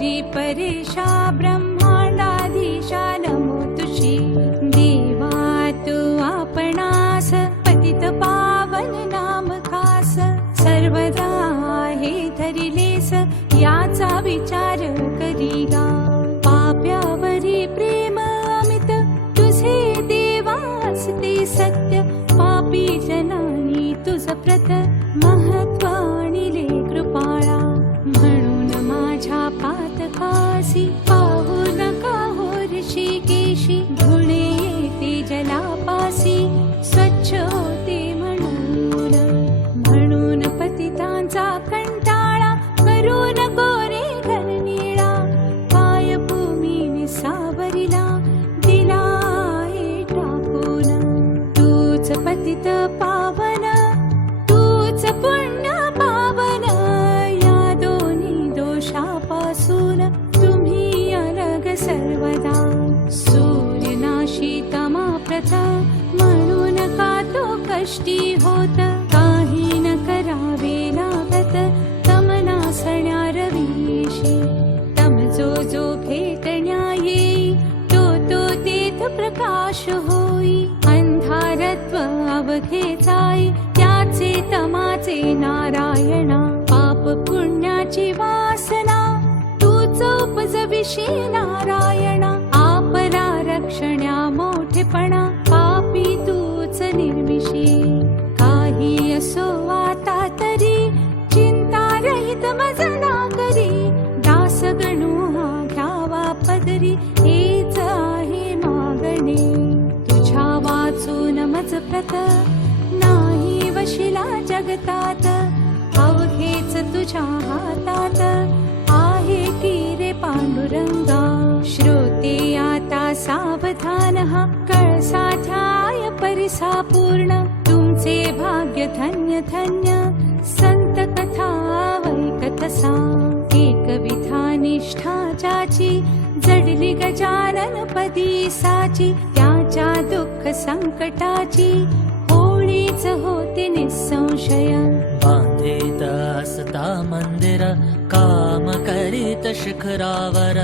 तुझी परेशा ब्रह्मांडाधीशा नमो तुझी देवा तू आपणास पतित पावन नाम खास सर्वदा हे धरिलेस याचा विचार करीगा पाप्यावरी प्रेम अमित तुझे देवास ते सत्य पापी जनानी तुझ प्रत महत्व आणिले कृपाळा म्हणून माझ्या पातकासी पाहू नका हो ऋषिकेशी धुणे येते जलापासी स्वच्छ होते म्हणून पतितांचा कंटाळा करू नको रे घरनिळा पाय भूमी सावरिला दिला हे टाकून तूच पतित पावन तूच पुण्य पावन या दोन्ही दोषापासून तुम्ही अलग सर्वदा सूर्यनाशी तमा प्रथा म्हणून का तो कष्टी होत काही न करावे लागत तमनासण्या रवीशी तम जो भेटण्या येई तो तेथ प्रकाश होई अंधारत्व अवघे जाई त्याचे तमाचे नारायणा पाप पुण्याची वासना तूच उपजविशी नारायणा आपला रक्षण्या मोठेपणा पापी तूच निर्मिशी काही असो आता तरी चिंता रहित मजना करी दास गणू हा घ्यावा पदरी हेच आहे मागणे तुझ्या वाचून मज प्रत नाही वशिला जगतात अवघेच तुझ्या हातात आहे की रे पांडुरंगा श्रोते आता सावधान हा कळसाध्याय परिसा पूर्ण तुमचे भाग्य धन्य धन्य संत कथा वैकथसा एक विधा निष्ठा ज्याची जडली गजानन पदी साची त्याच्या दुःख संकटाची होळीच होते निसंशय बांधित असता मंदिर काम करीत शिखरावर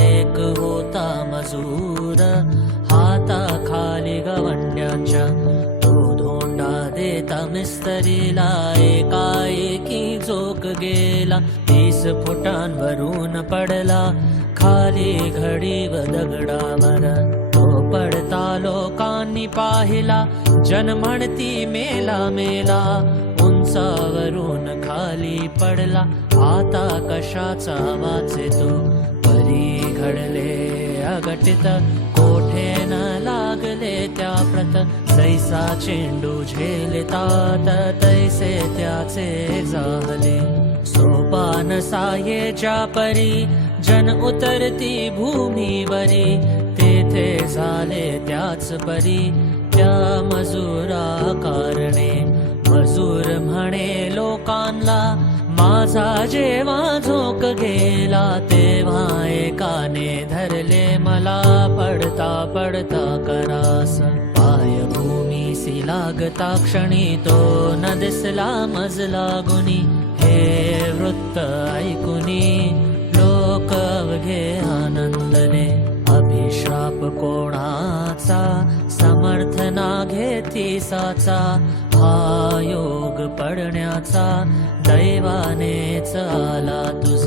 एक होता मजूर हाता खाली गवंड्याच्या तो धोंडा देता मिस्त्रीला एकाएकी जोक गेला 30 फुटांवरून पडला खाली घडी व दगडावर तो पडता लोकांनी पाहिला जन म्हणती मेला मेला उंचावरून खाली पडला आता कशाचा वाचे तो परी घडले अघटित कोठे न लागले त्या प्रत जैसा चेंडू झेलतात तैसे त्याचे जाहले सोपान सायेच्या परी जन उतरती भूमीवरी तेथे झाले त्याच परी त्या मजुरा कारणे मजूर म्हणे लोकांना माझा जेव्हा झोक गेला तेव्हा एकाने धरले मला पडता पडता करास पाय भूमीसी लागता क्षणी तो न दिसला मज लागुनी हे वृत्त ऐकुनी लोक अवघे आनंदले अभिशाप कोणाचा समर्थना घेती साचा हा योग पडण्याचा दैवानेच आला तुझ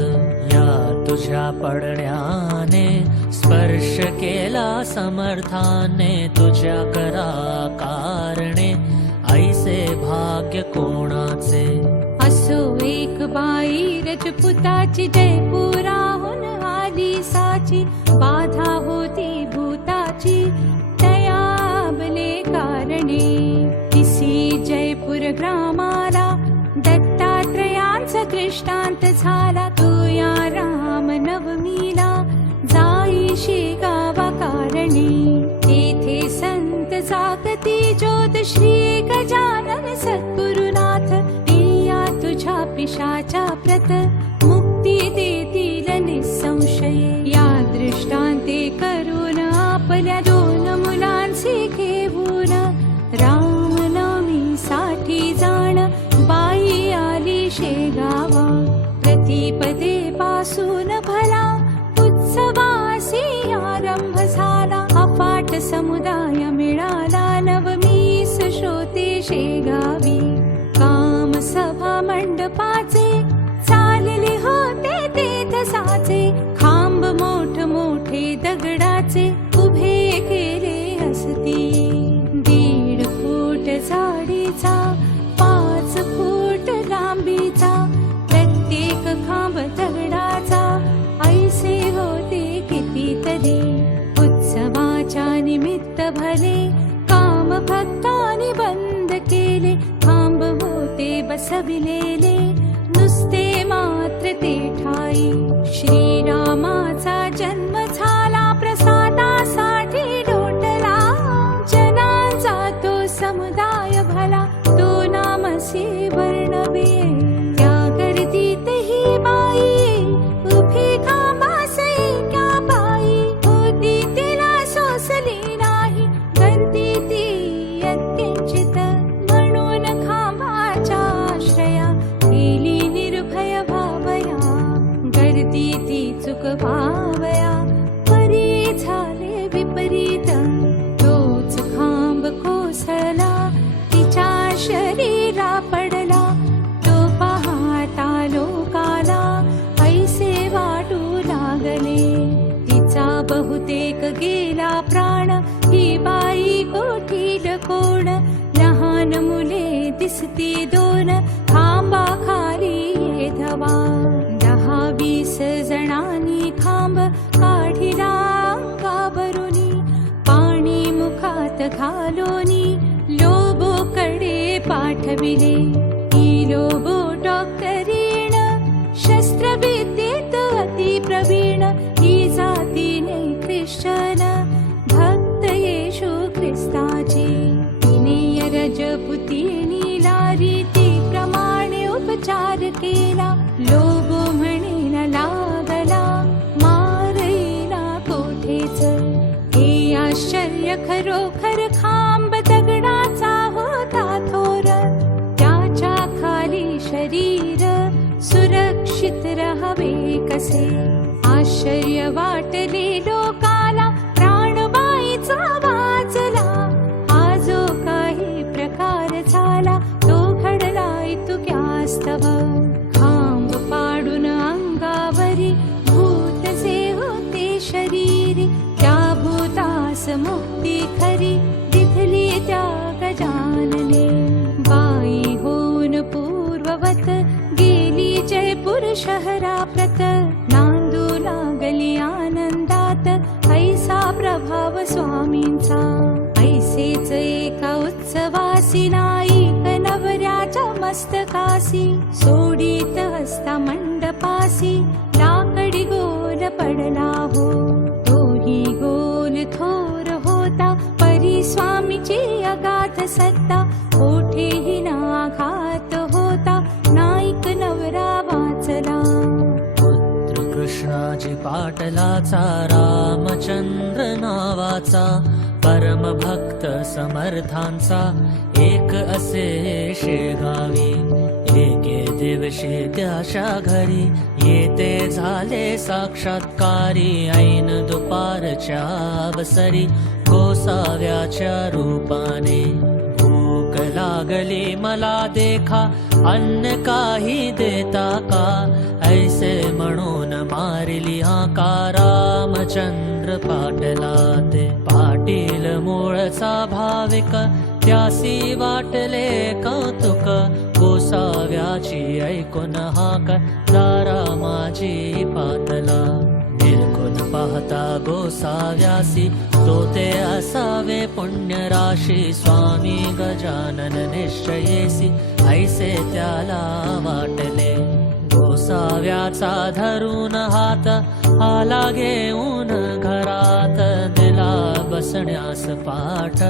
या तुझ्या पडण्याने स्पर्श केला समर्थाने तुझ्या करा कारणे ऐसे भाग्य कोणाचे असो एक बाई रजपुताची जयपुराहून आली साची बाधा होती भूताची दयाबले कारणे तिसी जयपूर ग्रामाला दत्तात्रयांचा दृष्टांत झाला तो या राम नवमीला जाईशी गावा कारणे तेथे संत जागती ज्योत श्री गजानन सद्गुरुनाथ या तुझ्या पिशाच्या प्रत मुक्ती देतील निसंशय या दृष्टांते करून आपल्या 2 मुलांचे घेऊन रामनवमी साठी जाण बाई आली शेगावा प्रतिपदे पासून भला तीर्थ समुदाय मिळाला नवमीस श्रोते शेगावी. काम सभा मंडपाचे चालले होते तेथ साचे. खांब मोठ मोठे दगडाचे उभे केले असती. 1.5 फूट जाडीचा 5 फूट लांबीचा प्रत्येक खांब दगडाचा ऐसे होते कितीतरी. उत्सवाच्या निमित्त भले काम भक्तांनी बंद केले. खांब होते बसविलेले नुसते मात्र ते ठाई. श्रीरामाचा जन्म झाला प्रसादासाठी लोटला. जनांचा तो समुदाय भला तो नामसी वर्णवे. त्या गर्दीत ही बाई उभी खांबासे क्या बाई होती तिला सोसली नाही. गर्दी ती यत्किंचित म्हणून खांबाच्या आश्रया गेली निर्भय भावया. गर्दी ती चुक भावया परी झाले विपरीत. तोच खांब कोसळला तिच्या शरीरा पडला. तो पाहता लोकाला ऐसे वाटू लागले तिचा बहुतेक गेला प्राण. ही बाई कोठील कोण लहान मुले दिसती 2 खांबा खाली धवा. 10-20 जणांनी खांब काढिला अंगावरुनी. पाणी मुखात घालोनी लोबोकडे पाठविले. ही लोबो डॉक्टरीण शस्त्रविद्येत अति प्रवीण. ही जातीने ख्रिश्चन भक्त येशू ख्रिस्ताची. तिने रजपुतीनीला रीतीप्रमाणे उपचार केला. लोबो म्हणेला लागला मारईला कोठेच. हे आश्चर्य खरोखर खांब दगडाचा होता थोर. त्याच्या खाली शरीर सुरक्षित राहावे कसे. आश्चर्य वाटले लोकाला प्राणबाईचा वाचला. हा जो काही प्रकार झाला तो घडला इतुक्यास्तव. खांब पाडून अंगावरी भूत जे होते शरीरी. त्या भूतास मुक्ती खरी दिधली त्या गजानने. बाई होऊन पूर्ववत गेली जयपूर शहराप्रत. नांदू लागली आनंदात ऐसा प्रभाव स्वामींचा. ऐसेच एका उत्सवासी नाईक नवऱ्याच्या मस्तकासी. सोडीत हस्ता मंडपासी लाकडी गोल पडला हो. तोही गोल थोर होता परी स्वामीची अगाध सत्ता. कोठेही नाघात होता नाईक नवरा वाचला. पुत्र कृष्णाजी पाटलाचा रामचंद्र नावाचा. परम भक्त समर्थांचा एक असे शेगावी. एके दिवशी त्याच्या घरी येते झाले साक्षात्कारी. ऐन दुपारच्या अवसरी गोसाव्याच्या रूपाने. भूक लागली मला देखा अन्न काही देता का. ऐसे म्हणून मारिली हाका रामचंद्र पाटला ते. पाटील मूळचा भाविक त्यासी वाटले कौतुक. गोसाव्याची ऐकून हाक दारा माझी पातला. निरखून पाहता गोसाव्यासी तो ते असावे पुण्य राशी. स्वामी गजानन निश्चयेसी ऐसे त्याला वाटले. गोसाव्याचा धरून हात आला घेऊन घरात. दिला बसण्यास पाठ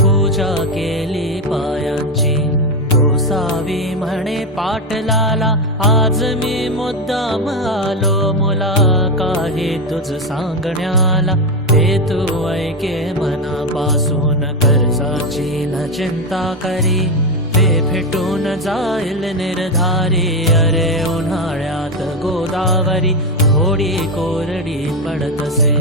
पूजा केली पायांची. गोसावी म्हणे पाटलाला आज मी मुद्दाम आलो. मुला काही तुझ सांगण्याला ते तू ऐके मनापासून. कर्जाची न चिंता करी ते भेटून जाईल निर्धारी. अरे उन्हाळ्यात गोदावरी थोडी कोरडी पडतसे.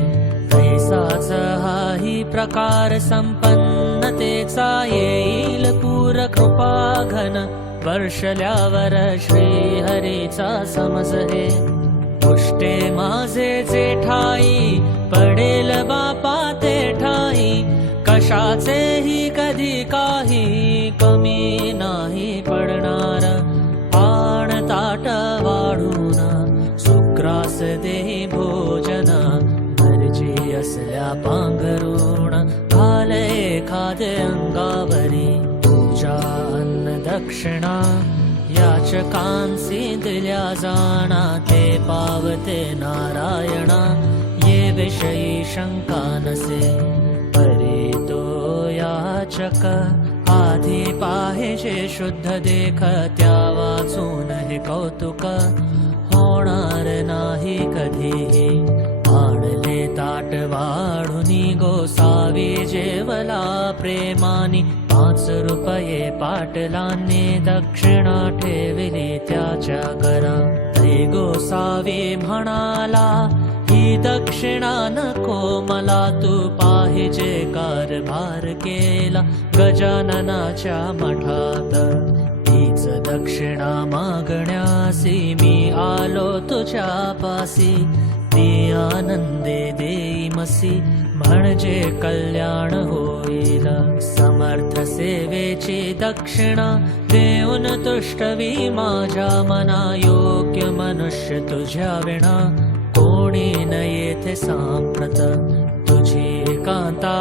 ऐसाच हाही प्रकार संपन्नतेचा येईल पूर कृपा घन वर्षल्यावर श्रीहरीचा समज हे पुष्टे माझे जे ठाई पडेल बापा ते ठाई कशाचेही कधी काही कमी नाही पडणार आण ताट वाढून सुग्रास देही भोजन गरजे असल्या पांघरुण घाल एखादे अंगावरी पूजा अन्न दक्षिणा याचकांसी दिल्या जाणा ते पावते नारायणा ये विषयी शंका नसे परी तो याचक आधी पाहिजे शुद्ध देख त्या वाचून हे कौतुक होणार नाही कधीही आणले ताट वाढुनी गोसावी जेवला प्रेमानी 5 रुपये पाटलांनी दक्षिणा ठेविली त्याच्या घरा ते गोसावी म्हणाला ही दक्षिणा नको मला तू पाहिजे कारभार केला गजाननाच्या मठात तीच दक्षिणा मागण्यासी मी आलो तुझ्या पासी ती आनंदे देईमसी म्हणजे कल्याण होईल समर्थ सेवेची दक्षिणा देऊन तुष्टवी माझ्या मना योग्य मनुष्य तुझ्या विना कोणी न येथे सांप्रत तुझी कांता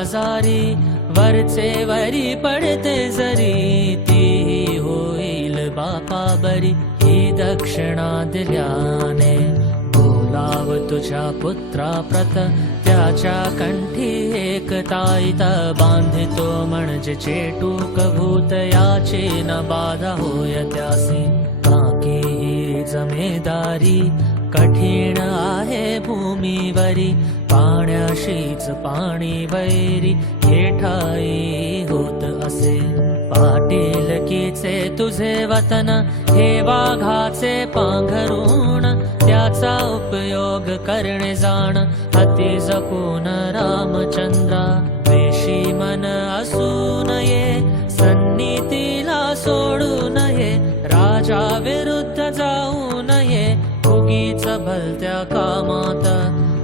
आजारी वरचे वरी पडते जरी ती होईल बापा बरी ही दक्षिणा दिल्याने बोलाव तुझ्या पुत्रा प्रत त्याच्या कंठी एक ताईत बांधितो म्हणजे चेटूक भूत याची न बाधा होय त्यासी बाकी ही जमेदारी कठीण आहे भूमीवरी पाण्याशीच पाणी वैरी हे ठाई होत असे पाटीलकीचे तुझे वतन हे वाघाचे पांघरुण त्याचा उपयोग करणे जाण अति जपून रामचंद्रा वेशी मन असू नये सन्नीतीला सोडू नये राजा विरुद्ध जाऊ नये उगीच भलत्या कामात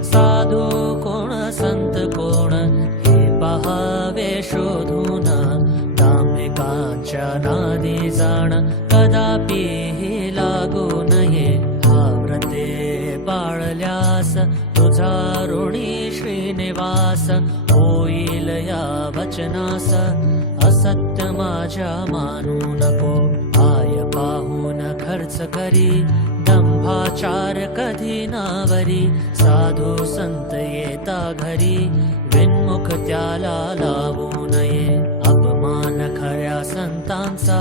साधू कोण संत कोण हे पहावे शोधून दांभिकांच्या नादी जाण कदापि ही लागू नये व्रते पाळल्यास तुझा ऋणी श्रीनिवास होईल या वचनास असत्य माझ्या मानू नको आय पाहून खर्च करी दंभाचार कधी नावरी साधू संत येता घरी विनमुख त्याला लावू नये अपमान खऱ्या संतांचा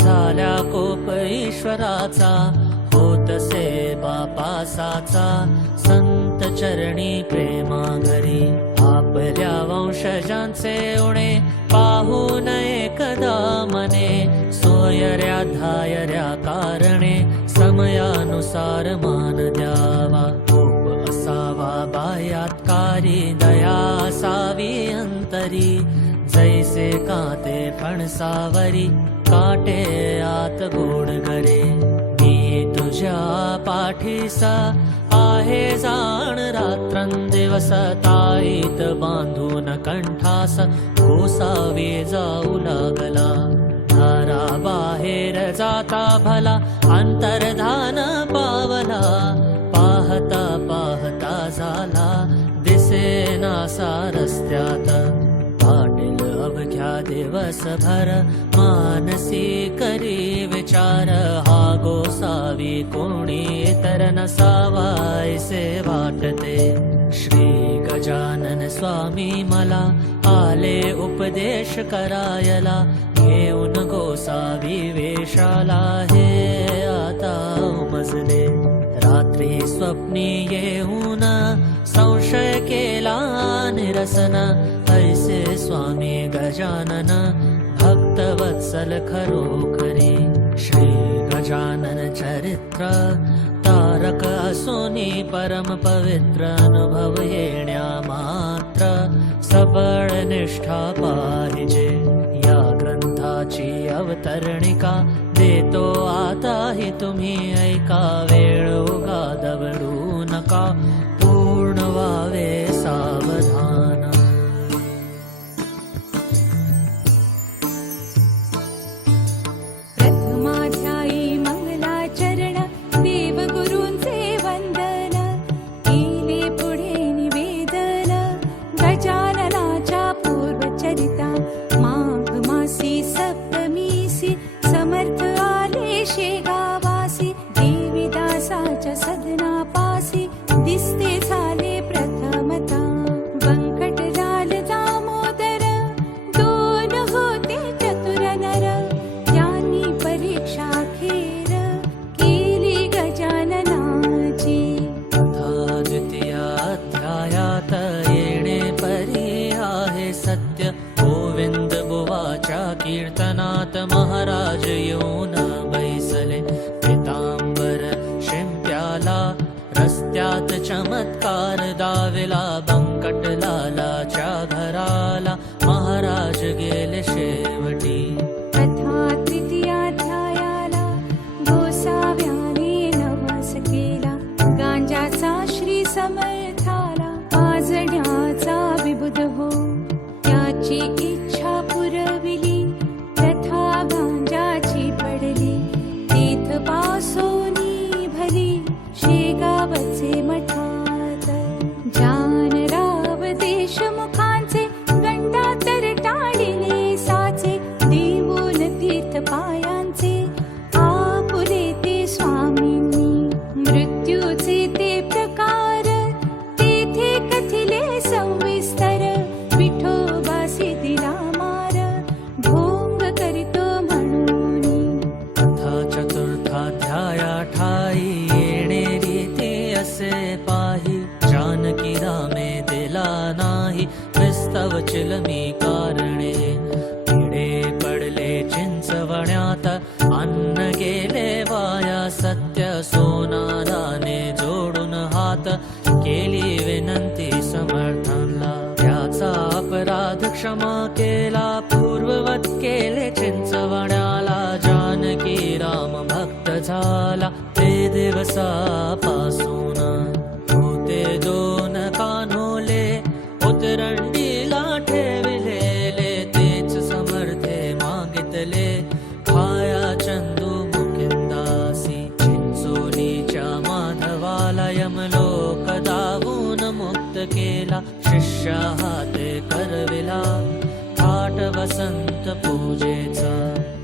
झाल्या कोप ईश्वराचा होतसे बापासाचा संत चरणी प्रेमा घरी आपल्या वंशजांचे उणे पाहू नये कदा मने सोयऱ्या धायऱ्या कारणे समयानुसार मान द्यावा कोप असावा बाह्यात्कारी दया असावी अंतरी जैसे काते फणसावरी काटे आत गोड करे मी तुझ्या पाठीसा आहे जाण रात्रंदिवस ताईत बांधून कंठास गोसावी जाऊ लागला धारा बाहेर जाता भला अंतर्धान पावला पाहता पाहता झाला दिसे नासा रस्त्यात पाटील अवघ्या दिवसभर मानसी करी विचार हा गोसावी कोणी इतर नसावा ऐसे वाटते श्री गजानन स्वामी मला आले उपदेश करायला घेऊन गोसावी वेशाला हे आता उमजले रात्री स्वप्नी येऊन संशय केला निरसन ऐसे स्वामी गजानन भक्तवत्सल खरोखरी श्री गजानन चरित्र पवित्र तारक असोनी परम पवित्र अनुभव येण्या मात्र सबळ निष्ठा पाहिजे या ग्रंथाची अवतरणिका देतो आता ही तुम्ही ऐका वेळ उगा दवडू नका पूर्ण व्हावे सावधान प्रथमाध्यायी मंगलाचरण देवगुरूंचे वंदन केले पुढे निवेदन गजाननाच्या पूर्वचरिता माघ मासी सप्तमीसी समर्थ आले शेगावासी देवीदासाच्या सदनापासी दिसते झाले प्रथमता व्यंकटलाल दामोदर दोन होते चतुर नर त्यांनी परीक्षा खेर केली गजाननाची तथा द्वितीया अध्यायात येणे परी आहे सत्य गोविंद बुवाच्या कीर्तनात महाराज येऊन बैसले पितांबर शिंप्याला रस्त्यात चमत्कार दाविला बंकटलालाच्या घराला महाराज गेले शेवटी तथा तृतीयाध्यायाला गोसाव्याने नवस केला गांजाचा श्री समर्थाला पाजण्याचा विबुध हो त्याची इच्छा पुरविली तथा गांजाची पडली तीथ पासोनी भली शेगावचे मठात जानराव देशमुखांचे गंडातर टाळिले साचे देऊन तीर्थ पायांचे आपुले ते स्वामींनी मृत्यूचे ते प्रकार तेथे कथिले सविस्तर विठोबासी दिला मार ढोंग करीतो म्हणून तथा चतुर्थाध्याया ठाई येणे रीती असे पाही जानकी रामे दिला नाही क्रिस्तव चिलमी कारणे किडे पडले चिंचवण्यात अन्न गेले वाया सत्य सोनाराने जोडून हात केली विनंती समर्थांना त्याचा अपराध क्षमा केला पूर्ववत केले चिंचवण्याला जानकी राम भक्त झाला ते दिवसापासून होते दोन कान्होले उतरंडीला ठेविलेले तेच समर्थे मागितले खाया चंदू मुकिंदासी चिंचोलीच्या माधवाला यमलोक दावून मुक्त केला शिष्या हाते करविला थाट वसंत पूजेचा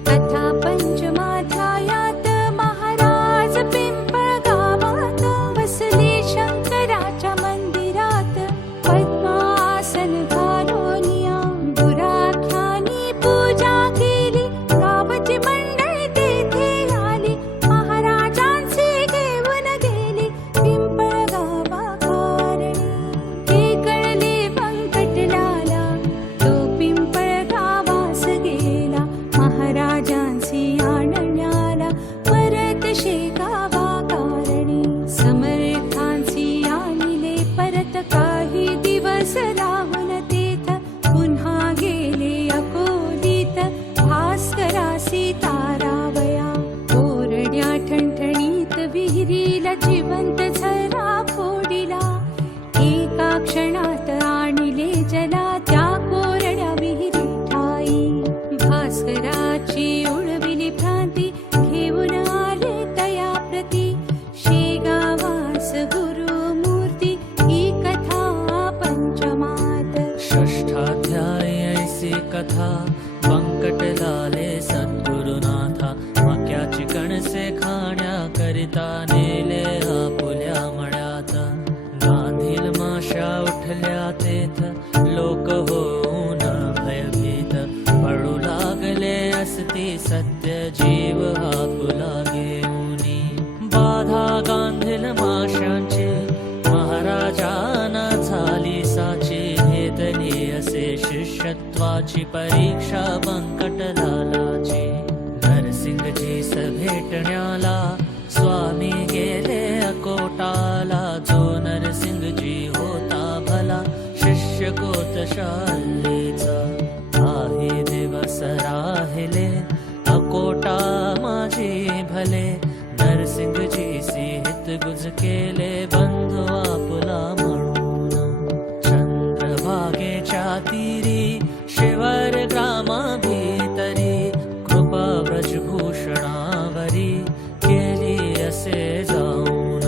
तथा पंचमाध्यायात महाराज पिंपळगावात बसले शंकराच्या मंदिरात पद्मासन घालोनिया गुराख्यानी पूजा केली गावची मंडळी तेथे आली महाराजांचे घेऊन गेली पिंपळगावाकारणी हे कळले व्यंकटलाला तो पिंपळगावास गेला महाराजांची आणण्याला परत शेगावाकारणी समर्थांची आणले परत काही दिवस राहून तेथ पुन्हा गेले अकोलीत भास्करासी तारावया कोरड्या ठणठणीत विहिरीला जिवंत झरा फोडिला एका क्षणात आणले जला त्या कोरड्या विहिरी ठाई भास्कराची उडविली भ्रांती घेऊन आले तया प्रती शेगावास गुरुमूर्ती ही कथा पंचमात षष्ठाध्याय ऐसी कथा व्यंकटलाले सद्गुरुनाथा मक्याची कणसे खाण्याकरिता नेले आपुल्या मळ्यात गांधील माशा उठल्या तेथ लोक होऊन भयभीत पडू लागले असती सत्य जीव आपुला घेऊनी बाधा गांधील माशांची महाराजांना झाली साची घेतली असे शिष्यत्वाची परीक्षा व्यंकटलालाची नरसिंगजीस भेटण्याला स्वामी शल्लीचा. काही दिवस राहिले अकोटा माझी भले, नरसिंगजीसी हित गुज केले बंधू आपुला म्हणून. चंद्रभागेच्या तीरी शिवर ग्रामा भीतरी, कृपा व्रजभूषणावरी केली असे जाऊन.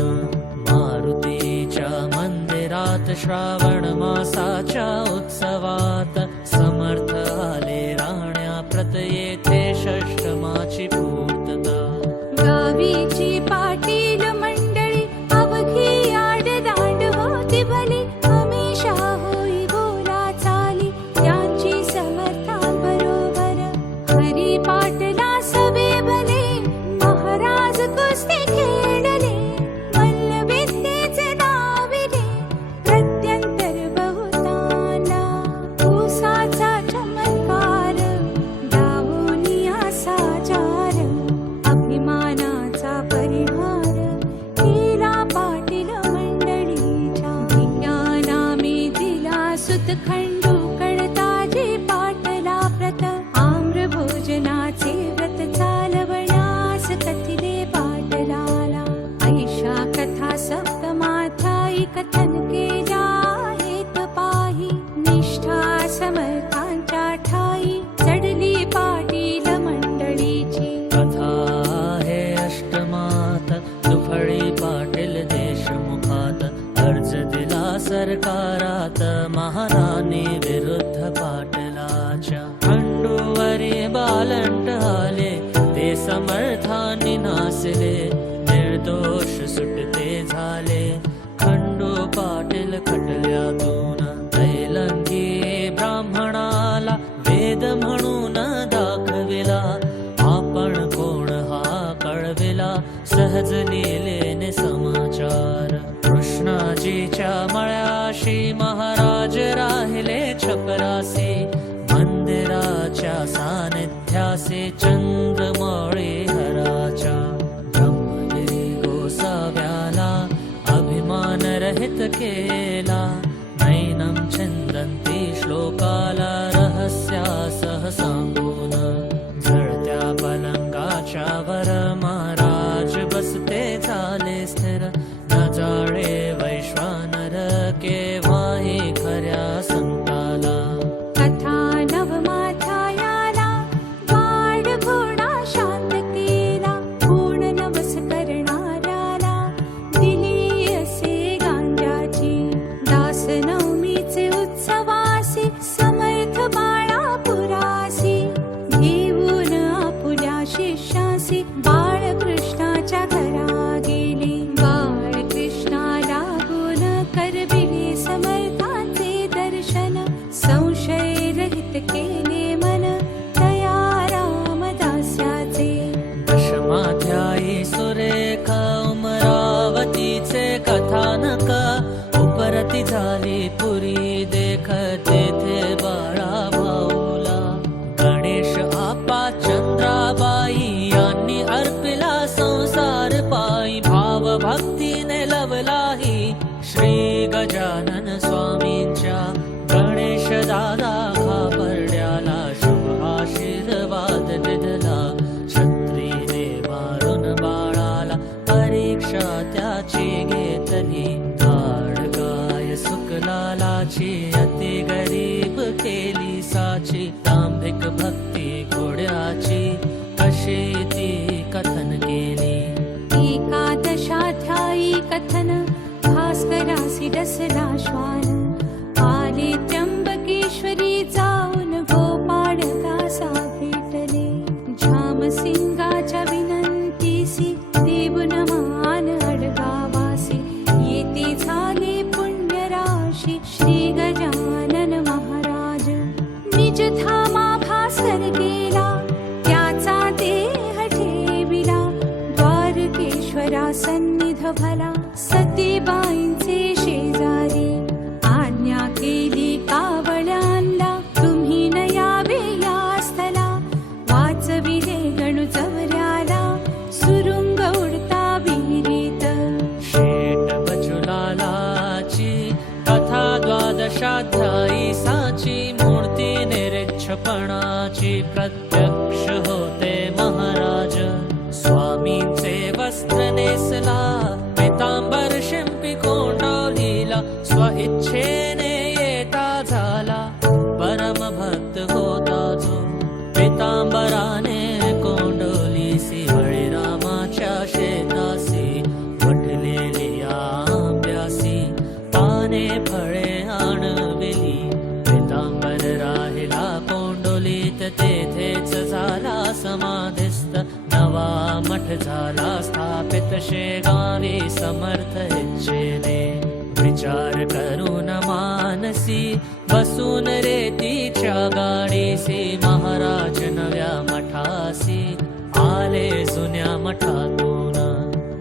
मारुतीच्या मंदिरात श्रावण मासाच्या उत्सवात, समर्थ आले राहण्या प्रत येथे षष्टमाची पूर्तता. गावीची पाटील मंडळी अवघी आडदांड होती भली, हमेशा होई बोला चाली त्यांची समर्थांबरोबर. हरी पाटला सभे भले महाराज कुस्ती खेळले, मल्लविद्येचे दाविले प्रत्यंतर बहुतांना. ऊसाचा चमत्कार दावोनिया साचार, अभिमानाचा परिहार केला पाटील मंडळीच्या. विज्ञानामे दिला सुत खंडू कळताजी पाटला प्रत, आम्र भोजनाचे व्रत चालवण्यास कथिले पाटलाला. ऐशा कथा सप्तमाध्यायी कथन केल्या हेत पाही, निष्ठा समर्थांच्या ठाई चढली पाटील मंडळीची. कथा आहे अष्टमात दुफळी पाटील देशमुखात, अर्ज दिला सरकारात महाराणी विरुद्ध पाटलाच्या. खंडूवरी बालंट आले ते समर्थांनी नासले, निर्दोष सुटते झाले खंडू पाटील खटल्यातून. दैलंगी ब्राह्मणाला वेद म्हणून दाखविला, आपण कोण हा कळविला सहज लिहिलेने समाचार. कृष्णाजीच्या मळ्याशी महाराज राहिले छपरासी, मंदिराच्या सानिध्यासी चंद्रमौळी हराच्या. ब्रह्मगिरी गोसाव्याला अभिमान रहित केला, नैनम छिंदंती श्लोकाला रहस्यासह सांगून. जळत्या पलंगाच्या वर महाराज बसते झाले स्थिर, न जाळे वैश्वानर केव्हाही खऱ्या संताला. कथा नवमाध्यायाला वाढ घोडा शांत केला, पूर्ण नवस करणाऱ्याला दिली असे गांजाची. दास नवमीचे उत्सवासी समर्थ बाळापुरासी, घेऊन आपुल्या शिष्यासी बाळकृष्णाच्या घरा गेले. बाळकृष्णाला गुण करविले समर्थांचे दर्शन, संशय रहित केले मन दया रामदास्याचे. दशमाध्यायी सुरेख उमरावतीचे कथानक, उपरती झाली पुरी देख तेथे बाळा भाऊला. गणेश आपा चंद्राबाई यांनी अर्पिला संसार पायी, भाव भक्तीने लवलाही श्री गजानन स्वामींच्या. गणेश दादा घाबरड्याला शुभ आशीर्वाद दिला, छत्रीने मारून बाळाला परीक्षा त्याची घेतली. गाड गाय सुकलालाची अति गरीब केली साची, दांभिक भक्ती घोड्याची कशी ती कथन केली. एकादशाध्यायी कथन भास्करासी डसला श्वान, आले त्र्यंबकेश्वरी जाऊन गोपाळकासा भेटले. झामसिंगाच्या विनंतीसी देऊन मान अडगावासी, येते झाले पुण्यराशी श्री गजानन महाराज. निज धामा भास्कर गेला त्याचा देह ठेविला, द्वारकेश्वरा सन्निध भला सतीबाईंचे शेजारी. आज्ञा केली कावळ्यांना तुम्ही न यावे या स्थला, वाचविले गणू चवऱ्याला सुरुंग उडता विहिरीत. शेट बचुलालाची कथा द्वादशाध्यायी सा पितांबर शिंपी कोंडवलीला स्वइच्छेने येता झाला परम भक्त होता जो पितांबराने कोंडवलीसी बळीरामाच्या शेतासी वटलेली आंब्यासी पाने फळे आणविली पितांबर राहिला कोंडोलीत तेथेच झाला समाधिस्थ नवा मठ झाला स्थापित शेगावी समर्थ इच्छेने विचार करून मानसी बसून रेतीच्या गाडीसी महाराज नव्या मठासी आले जुन्या मठातून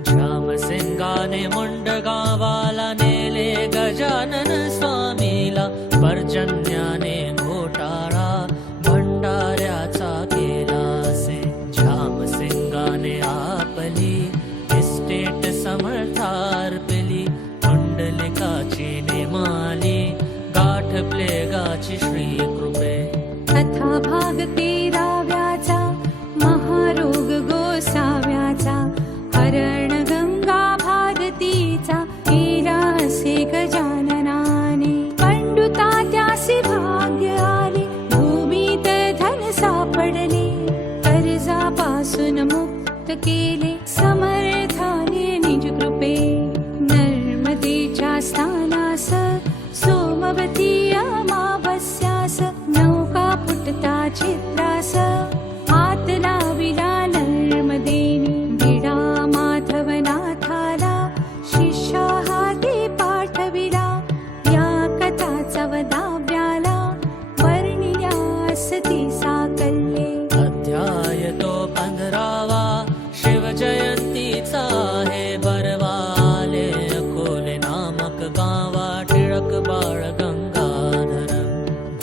श्यामसिंगाने मुंड गावाला नेले गजानन स्वामीला पर्जन्याने घोटाळा भंडाऱ्याचा केलासे श्यामसिंगाने आपली इस्टेट समर्थार्पिली कुंडलिकाची नेमाली गाठ प्लेगाची श्री कृपे कथा भाग 13व्याचा महारोग गोसाव्याचा हरण गंगा भारतीचा केला असे गजाननाने पंडुता त्यासी भाग्य आले भूमीत धन सापडले कर्जापासून मुक्त केले समर्थाने निज कृपे नर्मदेच्या स्थानास सोमवती अमावस्यास नौका फुटता चित्रास हात लाविला नर्मदेनी विडा माधवनाथाला शिष्या हाती पाठविला या कथाचा वदाव्याला वर्णिल्यास ती साकल्ले अध्याय तो 15वा शिवजयंतीचा हे बरवा आले अकोले नामक गावा टिळक बाळ गंगाधर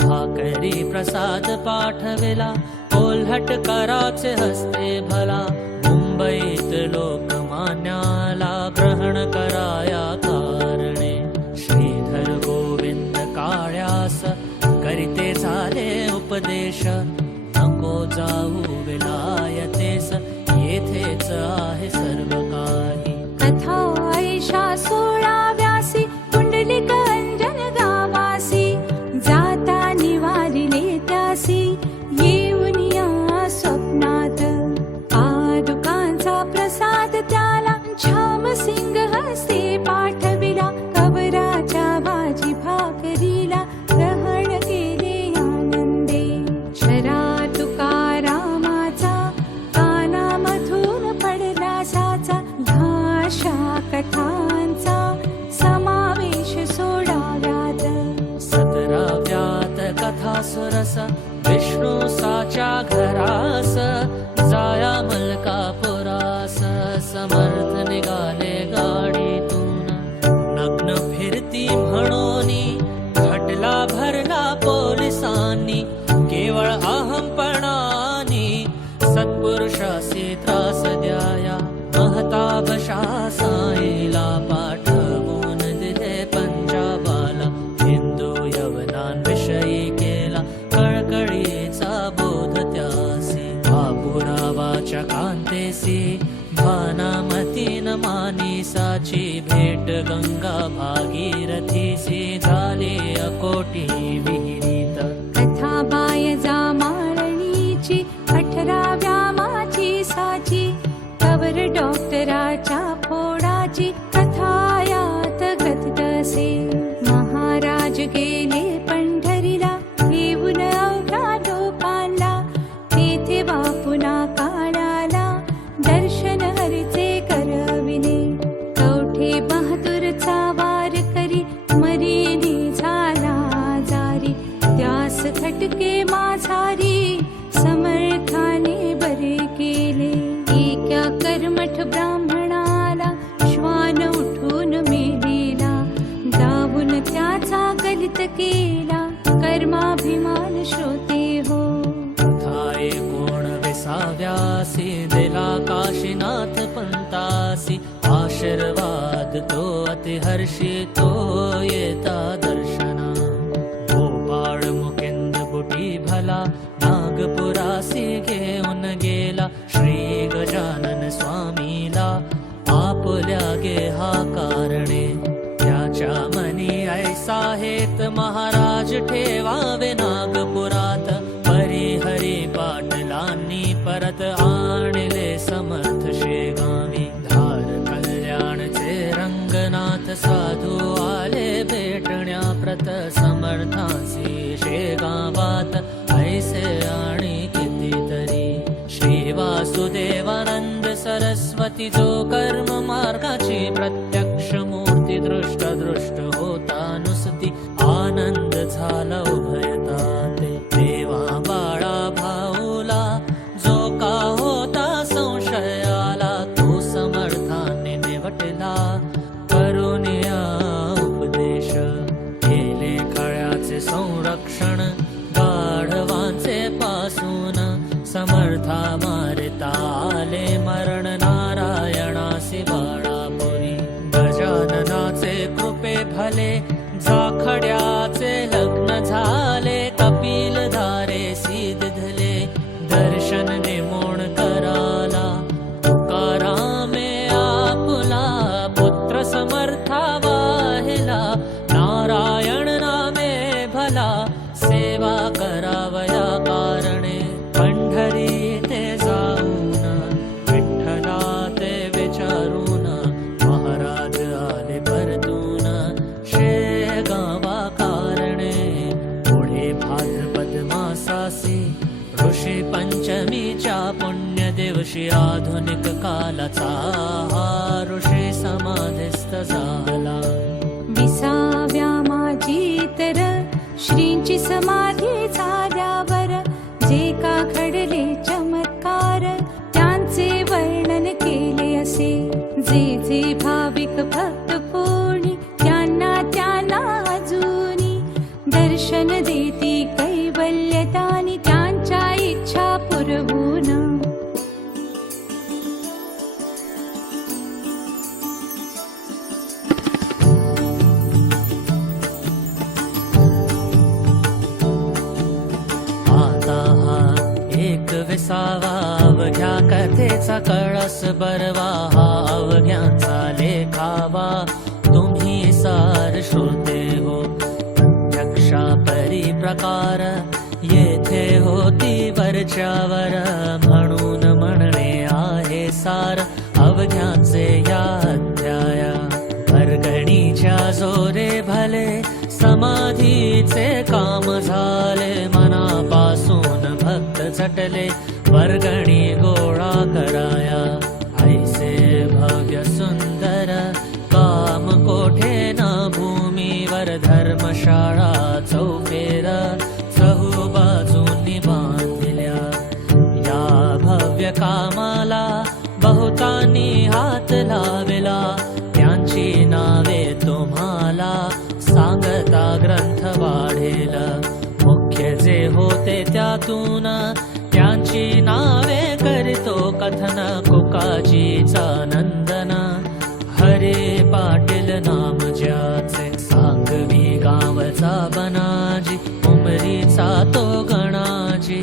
भाकरी प्रसाद पाठविला कोल्हट कराचे हस्ते भला मुंबईत लोकमान्याला ग्रहण कराया कारणे श्रीधर गोविंद काळ्यास करिते झाले उपदेश नको जाऊ विलायतेस येथेच आहे सर्व काही कथा ऐशा 16व्यासी कुंडलिक अंजन गावासी जाता निवारिले त्यासी येऊन या स्वप्नात पादुकांचा प्रसाद त्याला छामसिंग हस्ते पाठविला कबराच्या भाजी भाकरीला ग्रहण केले आनंदे शरा तुकारामाचा कानामधून पडला साचा ह्या कथांचा समावेश 16व्यात 17व्यात कथा सुरस विष्णू साच्या घरास जाया मलकापुरास समर्थ निघाले गाडीतून नग्न फिरती म्हणोनी खटला भरला पोलिसांनी केवळ अहंपणानी सत्पुरुषासी त्रास द्याया महताब शासाईला पाठवून दिले पंजाबाला हिंदू यवनांविषयी केला कळकळीचा बोध त्यासी बाबुरावाच्या कांतेसी भानामतीन मानिसाची भेट गंगा भागीरथीसी झाली अकोटी विहिरीत कथा बायजा माळणीची 18व्या माची साची कवर डॉक्टराच्या फोडाची कथा यात कथित असे महाराज गेले पंढरीला घेऊन अवघा लोकांना तेथे बापुना काळाला दर्शन हरीचे करविले कवठे बहादूरचा वार करी मरेली झाला जारी त्यास खटके माझारी समर्थाने बरे केले एका कर्मठ ब्राह्मणाला श्वान उठून मेलीला दाबून त्याचा गलित केला कर्माभिमान श्रोते हो थाये कोण विसाव्यासी दिला काशीनाथ पंतासी आशीर्वाद तो अतिहर्षी तो येता दर्शना भोपाळ मुकिंद बुटी भला नागपुरासी घेऊन गेला श्री गजानन स्वामीला आपल्या गे हा ठेवावे नागपुरात. परिहरी पाटलांनी परत आणले समर्थ शेगावी. धार कल्याणचे रंगनाथ साधू आले भेटण्या प्रत. समर्थांसी शेगावात ऐसे आणि कितीतरी. श्री वासुदेवानंद सरस्वती जो कर्म मार्गाची प्रत्यक्ष मूर्ती. दृष्ट होता नुसती आनंद झाला उभयता ते. देवा बाळा भाऊला जो का होता संशय आला. तो समर्थाने निवटला करुनिया उपदेश. केले खळ्याचे संरक्षण गाढवांचे पासून. समर्था मारिता आले मरण नारायणासी बाळापुरी. गजाननाचे कृपे भले जाखड्याचे लग्न झाले. कपिल धारे सिद्धले दर्शन नेमोण कराला. तुकारामे आपुला पुत्र समर्था वाहिला. नारायण नामे भला सेवा करावया कारणे. पंढरी ते जाऊन विठ्ठला ते विचारून. महाराज आले परतून शेगावा कारणे. पुढे भाद्रपद मासासी ऋषी पंचमीच्या पुण्य दिवशी. आधुनिक कालाचा हा ऋषी समाधिस्थ झाला. विसाव्या माझी तर श्रींची समाधी झाल्यावर. जे का घडले चमत्कार त्यांचे वर्णन केले असे. जे जे भाविक भक्त कोणी त्यांना अजूनी. दर्शन देती कैवल्यतानी त्यांच्या इच्छा पुरवून. विसावा अवघ्या कथेचा कळस बरवा. हा अवघ्यांचा लेखावा तुम्ही सार श्रोते हो. प्रत्यक्षा परिप्रकार येथे होती वरच्यावर. म्हणून म्हणणे आहे सार अवघ्यांचे या अध्याया. वर्गणीच्या जोरे भले समाधीचे काम झाले. मनापासून भक्त झटले वर्गणी गोळा कराया. ऐसे भव्य सुंदर काम कोठे न भूमीवर. धर्मशाळा चौफेर चहू बाजूनी बांधल्या. या भव्य कामाला बहुतांनी हात लावला. त्यांची नावे तुम्हाला सांगता ग्रंथ वाढेल. मुख्य जे होते त्यातून त्यांची नावे करीतो कथन. कुकाजीचा नंदन हरे पाटील नाम ज्याचे. सांगवी गावचा बनाजी उमरीचा तो गणाजी.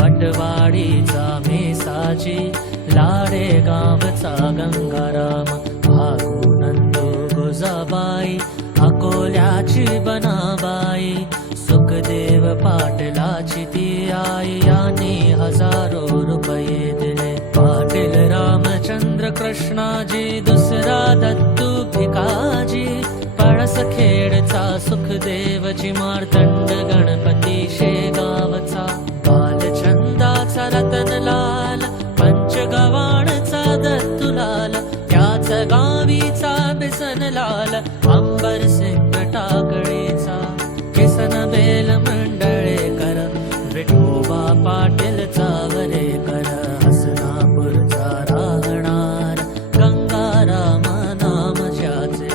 बटवाडीचा मेसाजी लाडे गावचा गंगाराम. भागू नंदू गुजाबाई अकोल्याची बनाबाई. सुखदेव पाटलाची ती आई. यांनी हजारो रुपये दिले. पाटील रामचंद्र कृष्णाजी. दुसरा दत्तू भिकाजी. पळसखेडचा सुखदेवजी. मार्तंड गणपती शेगावचा. बालचंदाचा रतनलाल. पंचगवाणचा दत्तूलाल. त्याच गावीचा बिसनलाल. अंबरसिंग टाकळीचा. किसन बेल मंडळेकर. विठोबा पाटील चावरेकर. हसनापूरचा राहणार गंगाराम नाम ज्याचे.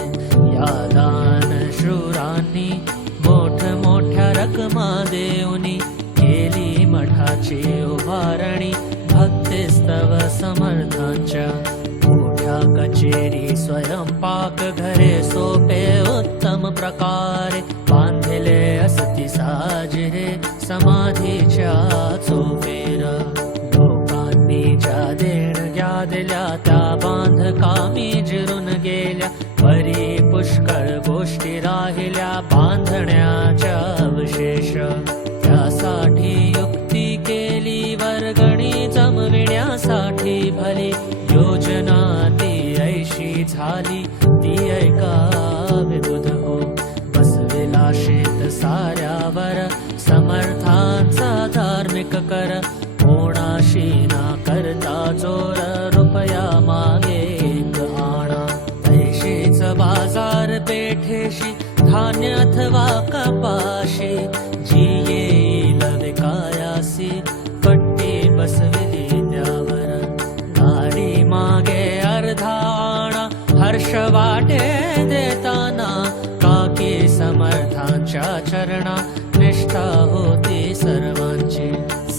या दान शूरांनी मोठमोठ्या रकमा देऊनी केली मठाची उभारणी. भक्तिस्तव समर्थांच्या मोठ्या कचेरी स्वयंपाक घरे सोपे उत्तम प्रकारे बांधले असती साजरे. समाधीच्या चोपेर लोकांनी ज्या देणग्या दिल्या त्या बांधकामी जिरून गेल्या. परी पुष्कळ गोष्टी राहिल्या बांधण्याच्या अवशेष. पाठेशी धान्य अथवा कपाशी जी येईल विकायासी पट्टी बसविली त्यावर गाडी मागे अर्धा आणा हर्ष वाटे देताना काकी समर्थांच्या चरणा निष्ठा होती सर्वांची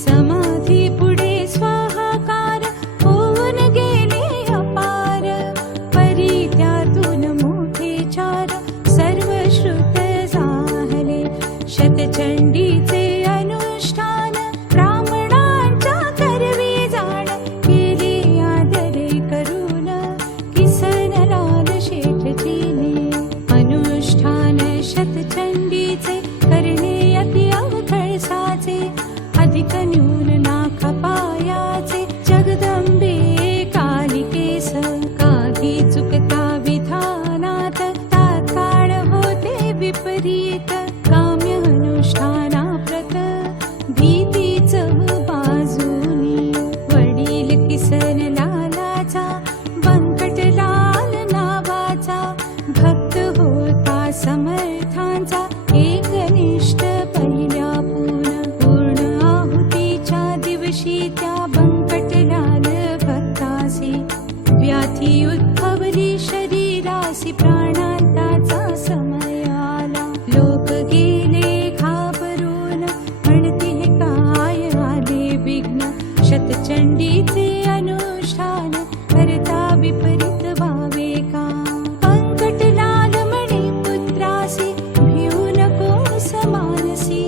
समाधी पुढे स्वाहाकार होऊन गेले अपार परी त्यातून मोठे चार सर्व श्रुत जाहले शतचंडीचे अनुष्ठान ब्राह्मणांच्या करवी जाण केले आदरे करून किसनलाल शेठजीने अनुष्ठान शतचंडीचे करणे अति अवघड साचे अधिक न्यून ना खपायाचे जगदंबे कालिकेस काही चुकता विधानात तात्काळ होते विपरीत काम्य अनुष्ठानाप्रत भीतीच बाजूनी वडील किसन लालाचा बंकटलाल नावाचा भक्त होता समर्थांचा एकनिष्ठ पहिल्यापून पूर्ण आहुतीच्या दिवशी त्या बंकटलाल भक्तासी व्याधी उद्भवली शरीरासी प्राणांताचा समय आला लोक गेले घाबरून म्हणते हे काय आले विघ्न शतचंडीचे अनुष्ठान करता विपरीत व्हावे का बंकटलाल म्हणे पुत्रासी भिऊ नको समानसी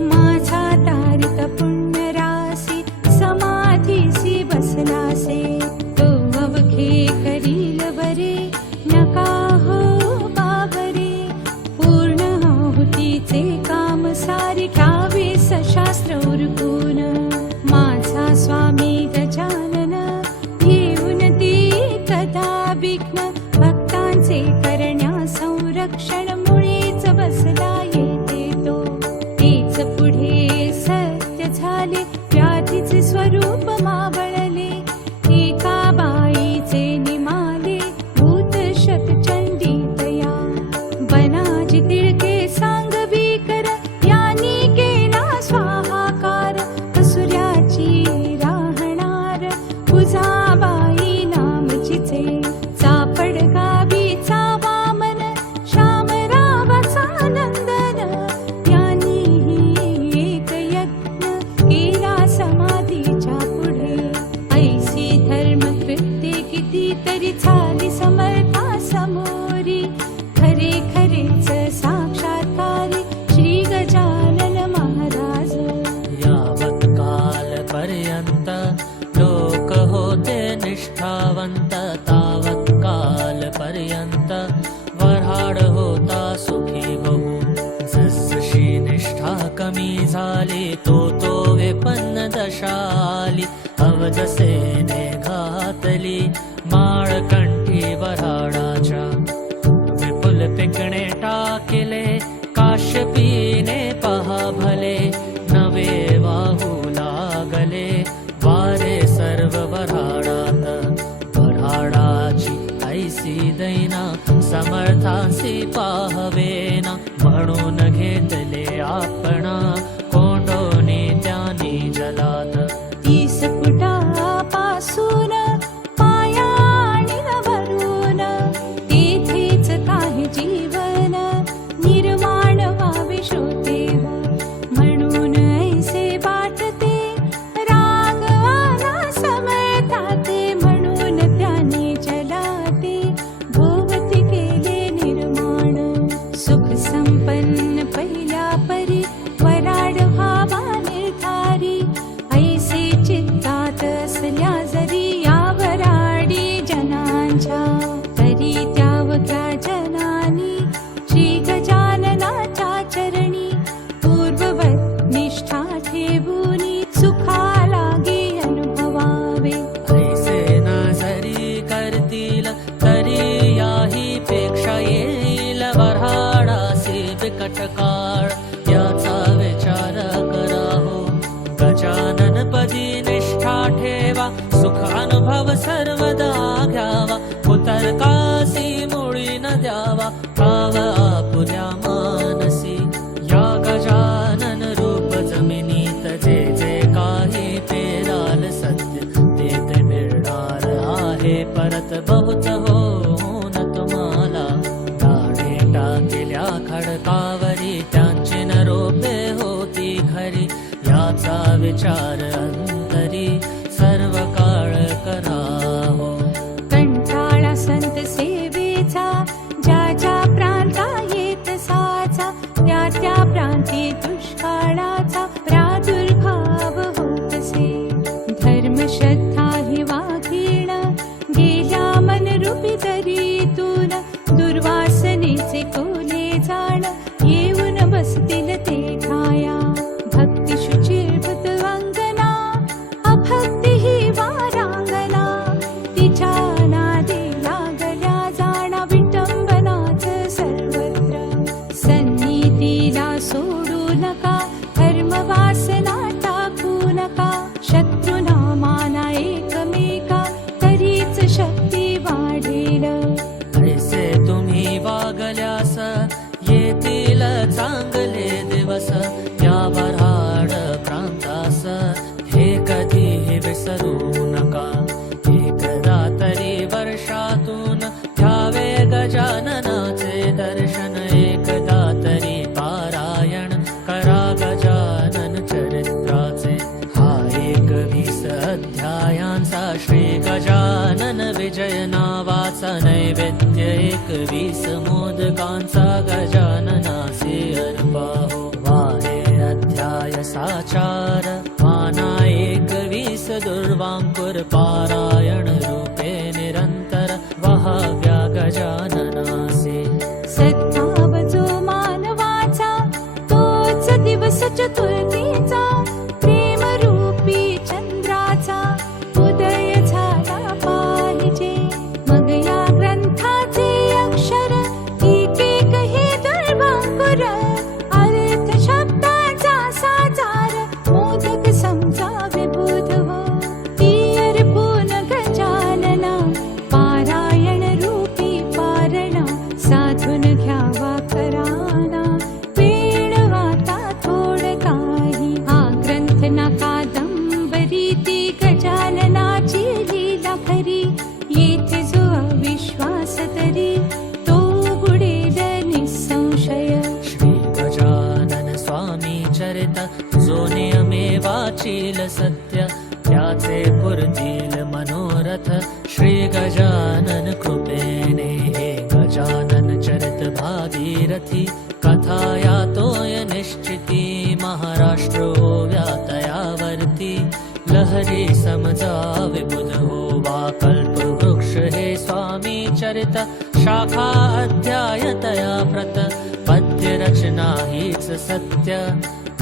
माझा तारिक पुण्यरासी समाधीसी बसलासे तो अवघे करील बरे नका हो बाबरे पूर्ण आहुतीचे काम सारे घ्यावे सशास्त्र उरकून माझा स्वामी गजानन येऊन ती कदा विघ्न भक्तांचे करण्या संरक्षण मुळेच बसला येते तो तेच पुढे सत्य झाले व्याधीचे स्वरूप मावळले एका बाईचे निमाले भूत शतचंडी तया बनाजी तिळके सांगवी कर यांनी केला स्वाहाकार असुऱ्याची राहणार तुझाबाई नामचीचे चापड गावीचा वामन श्यामरावाचा नंदन यांनीही एक यज्ञ केला समाधीच्या पुढे ऐसी धर्म कृत्ये किती तरी झाली समर्था समोरी खरे खरेच साक्षात्कारी श्री गजानन महाराज यावत काल पर्यंत लोक होते निष्ठावंत तावत काल पर्यंत वऱ्हाड होता सुखी बहु जसशी निष्ठा कमी झाली तो विपन्न दशा आली अवजसेने घातली माळकंठी वऱ्हाडाच्या विपुल पिकणे टाकिले काश्यपीने पहा भले नवे वाहू लागले वारे सर्व वऱ्हाडात वऱ्हाडाची ऐसी दैना समर्थांसी पाहवेना म्हणून घेतले आपणा कोंडोनी त्यानी जलात 30 फुटापासून पाया आणि वरून तेथेच काही जीवन निर्माण व्हावे श्रोतेव म्हणून ऐसे वाटते राग आला समर्थाते म्हणून त्याने जलाते भोवती केले निर्माण सुख संपन्न पहिल्या परी वराड व्हावा निर्धारी ऐसे चित्तात असल्या जरी या वराडी जनांच्या तरी त्यावक्या जनानी श्री गजाननाच्या चरणी पूर्ववत निष्ठा ठेवूनी सुखा लागे अनुभवावे ऐसे ना जरी करतील तरी याही पेक्षा येईल वऱ्हाडासी बिकट काळ याचा विचार कराहो गजानन पदी निष्ठा ठेवा सुख अनुभव सर्वदा घ्यावा उतरकासी मुळी न द्यावा खडकावरी त्यांची न रोपे होती खरी याचा विचार अंतरी सर्व काळ कराहो कंटाळा संत सेवेचा ज्या ज्या प्रांता येत साचा त्या त्या प्रांती दुष्काळाचा प्रादुर्भाव होतसे धर्म श्रद्धा हि वाघीण गेल्या मनरूपी दरीतून दुर्वासनेचे कोले जाण येऊन बसतील ते ठाया भक्ती शुचिर्भूत अंगना अभक्ती ही वारांगना तिच्या नादी लागल्या जाणा विटंबनाच सर्वत्र सन्निधीला सोडू नका धर्मवासना टाकू नका शत्रुना माना एकमेका तरीच शक्ती वाढेल ऐसे तुम्ही वागल्यास येतील चांगले दिवस या वऱ्हाड प्रांतास हे कधीही विसरू नका एकदा तरी वर्षातून घ्यावे गजाननाचे दर्शन एकदा तरी पारायण करा गजानन चरित्राचे हा 21 अध्यायांचा श्री गजानन विजय नावाचा नैवेद्य 21 मोदकांचा गजाननाचे अर्पाहो वाहे अध्याय साचार माना 21 दुर्वांकुर पारायण रूपे निरंतर वहाव्या गजाननासे सद्भाव जो मानवाचा तोच दिवस चतुर्थीचा प्रेमरूपी चंद्राचा उदय झाला पाहिजे मग या ग्रंथाचे अक्षर एक एक हे दुर्वांकुर अर्थ शब्दाचा साचार मोदक समजावे बुध हो ती अर्पून गजानना पारायण रूपी पारणा साधून घ्यावा कराना वेळ वाता थोड काही हा ग्रंथ ना कादंबरी ती गजाननाची लीला खरी येथे जो अविश्वास तरी तो बुडेल निसंशय श्री गजानन स्वामी चरित जो नियमे वाचील सत्य त्याचे पुरतील मनोरथ श्री गजानन कृपेने हे गजानन चरित भागीरथी कथाया तोय निश्चिती महाराष्ट्र व्यातयावर्ती लहरी समजावे बुध हो वा कल्पवृक्ष हे स्वामी चरित शाखा अध्याय तया प्रत पद्य रचना हीच सत्य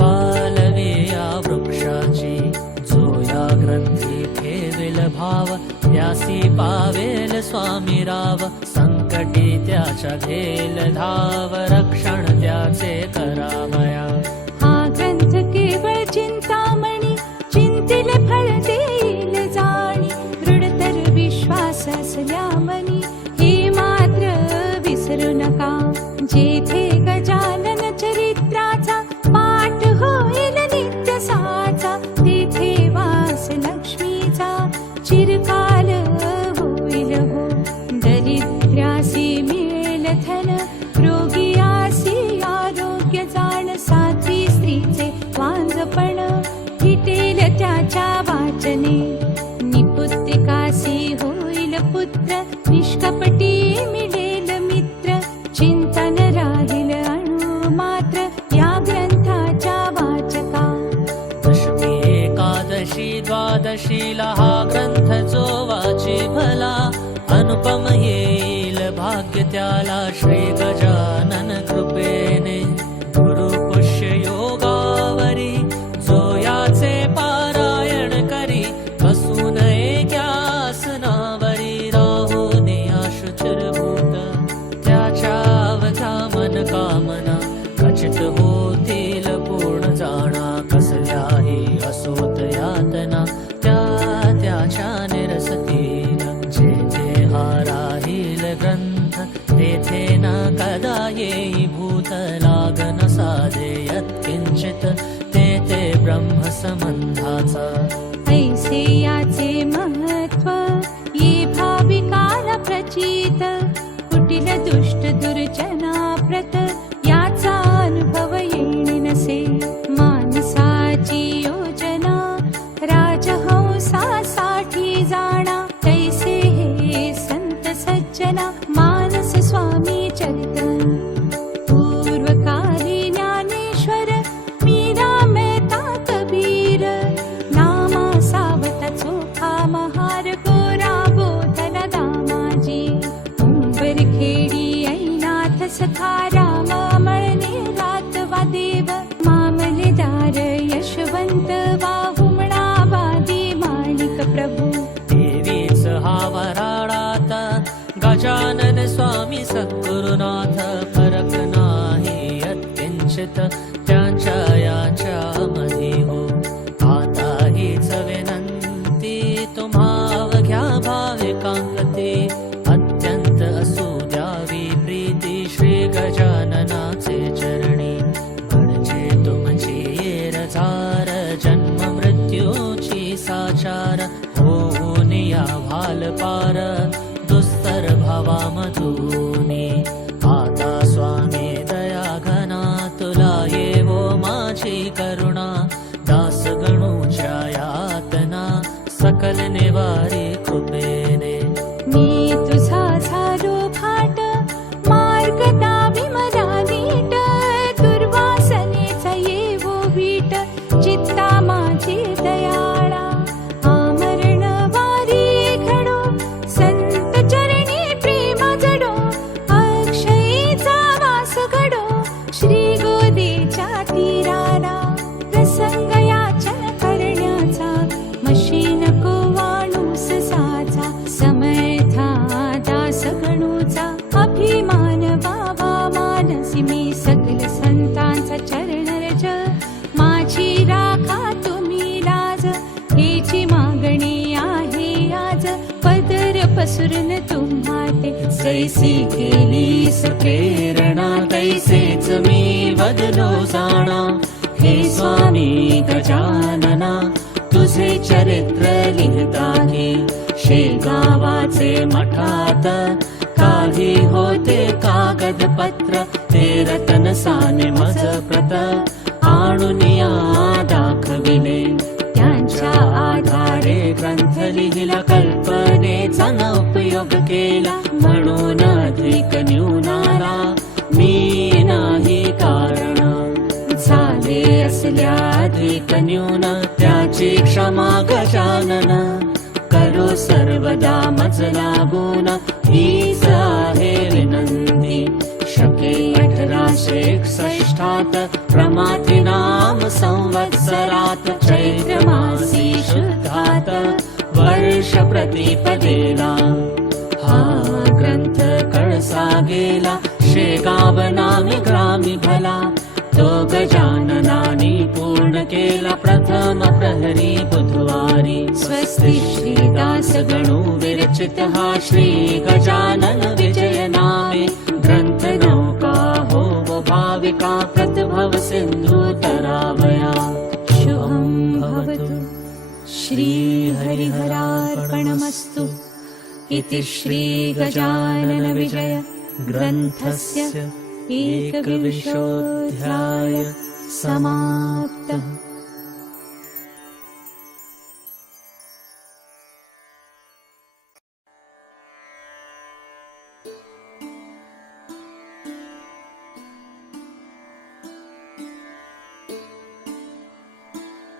पालवे या वृक्षाची जो या ग्रंथी ठेवेल भाव त्यासी पावेल स्वामी राव संकटी त्याच्या घेल धाव रक्षण त्याचे करावया हा ग्रंथ केवळ चिंतामणी चिंतिले फळ देईल जाणी दृढतर विश्वास असल्या मनी हे मात्र विसरू नका जेथे गजानन चरित्राचा पाठ होईल नित्य साचा तेथे वास लक्ष्मीचा चिरकाल होईल हो दरिद्र्यासी मिळेल धन रोगियासी आरोग्य जाण साध्वी स्त्रीचे वांजपण फिटेल त्याच्या वाचने निपुत्रिकासी होईल पुत्र निष्कपटी मिळेल मित्र चिंतन राहील अणु मात्र या ग्रंथाच्या वाचका दशमी एकादशी द्वादशीला हा ग्रंथ जो वाची भला अनुपम येईल भाग्य त्याला श्री गजानन कृपेने गुरु पुष्य योगावरी जो याचे पारायण करी बसून एक्यासनावरी राहुने आशुचिरभूत त्याच्या अवघ्या मन कामना खचित होतील पूर्ण जाणा कसल्याही असोत यातना त्याच्या निरसतील जेथे हा राहील ग्रंथ तेथे न कदा येई भूत लागन साधे यत्किंचित तेथे ब्रह्म संबंधाचा ऐसे याचे महत्व ये भाविकाला प्रचित कुटिल दुष्ट दुर्जना प्रत याचा सखा राम मळणे रात वा देव मामलेदार यशवंत वा हुमणाबादी माणिक प्रभू देवीच हा वराळात गजानन स्वामी सद्गुरुनाथ फरक नाही अत्यंचित त्यांच्या याच्या मध्ये हो आता हीच विनंती तुम्हा अवघ्या भाविकांगते अत्यंत असू द्यावी प्रीती श्री गजाननाचे चरणी म्हणजे तुमची येरझार जन्म मृत्यूची साचार होऊन या भाल पार दुस्तर भावामधूनी आता स्वामी दया घना तुला येवो माझी करुणा दास गणूच्या यातना सकल निवारी कृपेने मी तुझा झालो फाट मार्ग दावी मला नीट दुर्वासनेचा येवो वीट चित्ता माझी दयाळा आमरण वारी घडो संत चरणी प्रेम जडो अक्षयीचा वास घडो श्री गोदेच्या तीराला प्रसंग याचन करण्याचा मशीन को वाणूस साचा समर्था दास गणूचा अभिमान वावा मानसी मी सकल संतांचा चरण रज माझी राखा तुम्ही लाज हेची मागणी आहे आज पदर पसरून तुम्हाते जैसी केलीस प्रेरणा तैसेच मी वदलो जाणा हे स्वामी गजानना तुझे चरित्र लिहिता घे शेगावाचे मठात काही होते कागदपत्र ते रतन साने मज प्रत आणून या दाखविले त्यांच्या आधारे ग्रंथ लिहिला कल्पनेचा न उपयोग केला म्हणून अधिक न्यूनाला मी नाही कारण झाले असल्या अधिक न्यून त्याची क्षमा गजानन करो सर्वदा मज लागून हीच आहे विनंती शके 1861 प्रमाथी नाम संवत्सरात चैत्र मासी शुद्धात वर्ष प्रतिपदेला हा ग्रंथ कळसा गेला शेगाव नामी ग्रामी भला तो गजाननानी पूर्ण केला प्रथम प्रहरी बुधवारी स्वस्ति श्रीदास गणू विरचित हा श्री गजानन विजय नामे ग्रंथ नौका हो वो भाविका प्रतिभव सिंधु तरावया शुभं भवतु श्री हरिहरार्पणमस्तु इति श्री गजानन विजय ग्रंथस्य एकविंशोऽध्याय समाप्तः।